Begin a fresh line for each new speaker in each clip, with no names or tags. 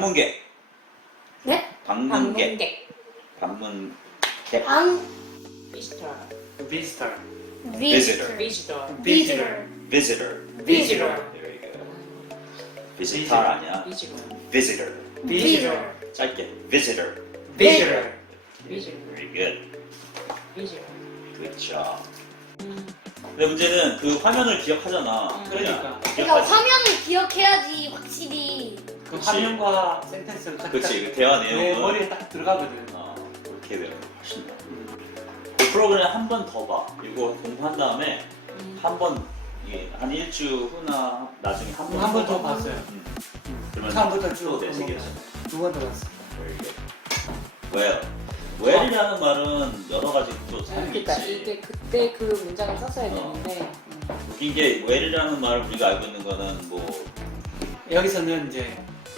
방문객.
네?
방문객. 방문객.
Visitor.
Visitor.
Visitor.
Visitor.
Visitor.
Visitor.
Very good. Visitor 아니야. Visitor.
Visitor.
짧게. Visitor.
Visitor.
Visitor.
Very good.
Visitor.
Good job. 근데 문제는 그 화면을 기억하잖아.
그러니까.
그러니까 화면을 기억해야지 확실히.
그
그치.
화면과 센텐스를 딱
그렇지. 그 대화
내
내용은
머리에 딱 들어가거든.
그렇게 되면 훨씬 나. 그 프로그램 한 번 더 봐. 이거 공부한 다음에 한 번 한 일주 후나 나중에 한 번
더 봤어요.
그러면
처음부터 쭉
또 되시겠죠.
두번 더 봤어.
Well. well이라는 말은 여러 가지 또 사용이
그러니까
있지.
이게 그때 그 문장을 썼어야 되는데
웃긴 게 well이라는 말을 우리가 알고 있는 거는 뭐
여기서는 이제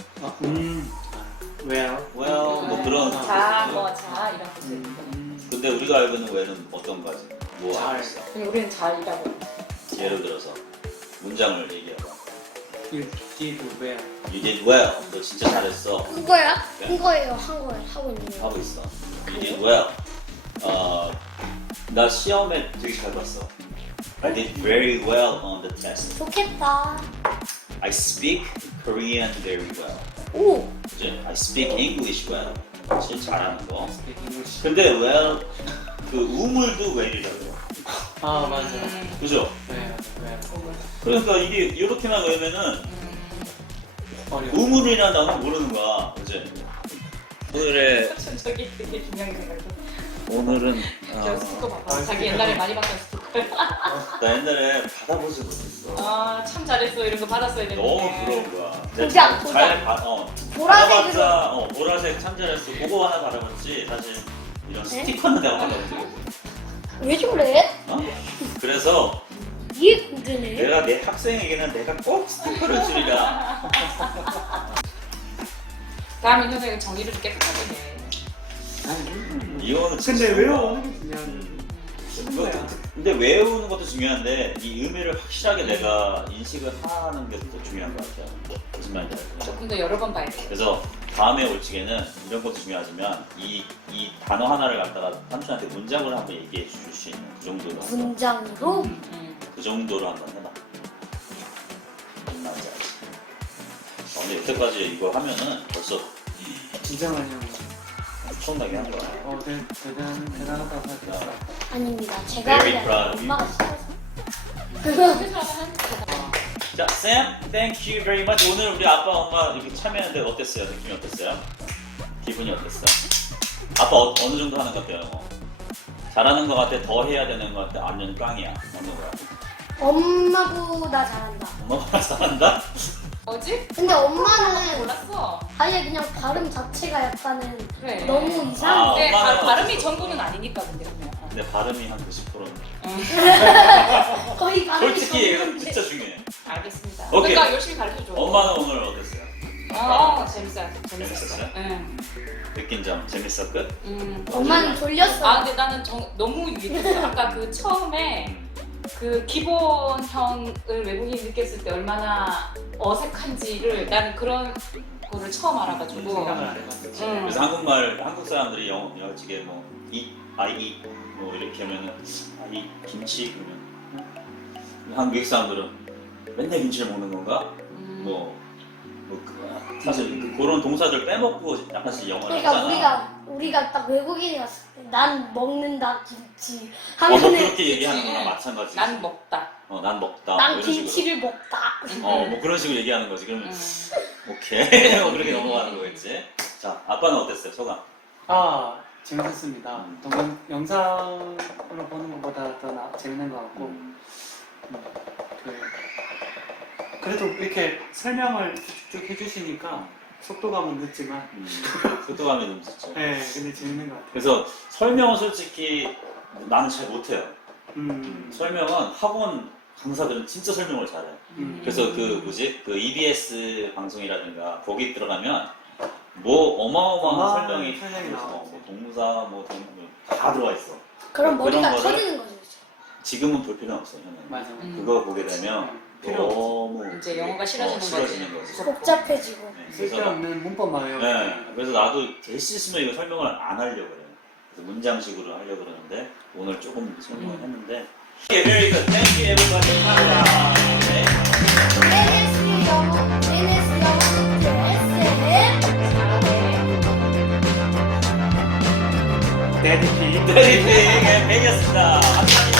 well.
뭐 그런
자,
뜻이죠.
뭐 자 이런 뜻이니까.
근데 우리가 알고 있는 well은 어떤 거지? 뭐
잘.
알고 있어?
그냥 우리는 잘이라고.
예를 들어서 문장을 얘기해봐.
You did well.
You did well. 너 진짜 잘했어.
그거야? 그거예요. 한 거예요. 하고 있는 거.
하고 있어. You did well. 나 시험에 되게 잘 봤어. I did very well on the test.
좋겠다.
I speak Korean very well.
오!
그치? I speak English well. 제일 잘하는 거.
Speak English.
근데 well 그 우물도 well이라고.
아 맞아.
그죠?
well.
그러니까 이게 이렇게만 외우면은
어려워.
우물이라는 단어 모르는 거야. 그치? 오늘의
저기 되게 중요한 게 생각나.
오늘은
저 스티커 봐봐. 자기 옛날에 많이 봤던 스티커.
나 옛날에 받아보지 못했어.
아, 참 잘했어. 이런 거 받았어야 되는데.
너무 부러운 거야.
도장,
잘 받,
보라색으로.
받아봤자, 보라색 참 잘했어. 그거 하나 받아봤지. 사실 이런
네?
스티커는 내가 받아보지 못했어.
왜 저래?
그래서
이게 문제네.
내가 내 학생에게는 내가 꼭 스티커를 주리라.
다음에 선생님 정리를 좀 깨끗하게 해.
이거는 진짜
근데
좋은
외워오는
거야.
게 중요한 거야.
근데 외우는 것도 중요한데 이 의미를 확실하게 내가 인식을 하는 게 더 중요한 것 같아요. 무슨 말인지 알죠?
조금 더 여러 번 봐야 돼.
그래서 다음에 올 적에는 이런 것도 중요하지만 이 단어 하나를 갖다가 삼촌한테 문장으로 한번 얘기해 줄 수 있는 그 정도로 한번,
문장으로?
그 정도로 한번 해봐. 무슨 말인지 알지? 근데 여태까지 이거 하면은 벌써
진짜 많이 한 거야.
엄청나게 한 거야.
대단하다고 생각했어.
아닙니다. 제가
Very
그냥
proud.
엄마가 시켜서.
자, Sam, thank you very much. 오늘 우리 아빠, 엄마 이렇게 참여했는데 어땠어요? 느낌이 어땠어요? 기분이 어땠어요? 아빠 어느 정도 하는 것 같아요? 영어? 잘하는 것 같아? 더 해야 되는 것 같아? 아니면 깡이야? 어느 거야?
엄마보다 잘한다.
엄마가 잘한다?
뭐지?
근데 엄마는
몰랐어.
아예 그냥 발음 자체가 약간은
그래.
너무 이상해.
근데
엄마는
발음이
어땠어?
전부는 아니니까 근데 그냥.
근데 발음이 한 90%는
거의 발음이
솔직히 얘기해서
전부인데.
진짜 중요해.
알겠습니다.
오케이.
그러니까 열심히 가르쳐줘.
엄마는 오늘 어땠어요?
재밌었어.
재밌었어요?
응.
느낀 점 재밌어 끝?
엄마는 졸렸어.
아 근데 나는 너무 유익했어. 아까 그 처음에 그 기본형을 외국인이 느꼈을 때 얼마나 어색한지를 나는 그런 거를 처음 알아가지고.
생각을 안 해봤지.
응.
그래서 한국말 한국 사람들이 영어 지게 뭐 I eat 뭐 이렇게 하면은 I eat 김치 그러면 한국 사람들은 맨날 김치를 먹는 건가? 사실 그런 동사들 빼먹고 약간씩 영어를
그러니까
하잖아.
우리가 딱 외국인이 왔을 때 난 먹는다 김치
너
하면은
그렇게 얘기하는 거랑 마찬가지.
난 먹다.
난 먹다.
난
뭐 이런
김치를 먹다.
식으로. 뭐 그런 식으로 얘기하는 거지. 그러면 오케이 뭐 그렇게 넘어가는 거겠지. 자, 아빠는 어땠어요, 소감?
아 재밌었습니다. 영상으로 보는 것보다 더 재밌는 것 같고 그래도 이렇게 설명을 쭉 해주시니까 속도감은 늦지만
속도감이 좀 있죠.
네 근데 재밌는 것 같아요.
그래서 설명은 솔직히 나는 잘 못해요. 설명은 학원 강사들은 진짜 설명을 잘해. 그래서 그 EBS 방송이라든가 거기 들어가면 뭐 어마어마한 설명이
나와.
뭐 동무사 다 들어와 있어.
그럼
그런
머리가
거를
터지는 거죠.
지금은 볼 필요는 없어, 형은.
맞아.
그거 보게 되면
필요
너무
이제 영어가 싫어지는
싫어지는
거지.
거지.
복잡해지고.
네, 그래서
쓸데없는 문법만 외우고.
네, 그래서 나도 될 수 있으면 이거 설명을 안 하려고 그래요. 그래서 문장식으로 하려고 그러는데 오늘 조금 설명을 했는데. Okay, very good. Thank you, everybody. 네.
NS 영어 클래스.
데디피.
데리핑의 벤이었습니다. 감사합니다.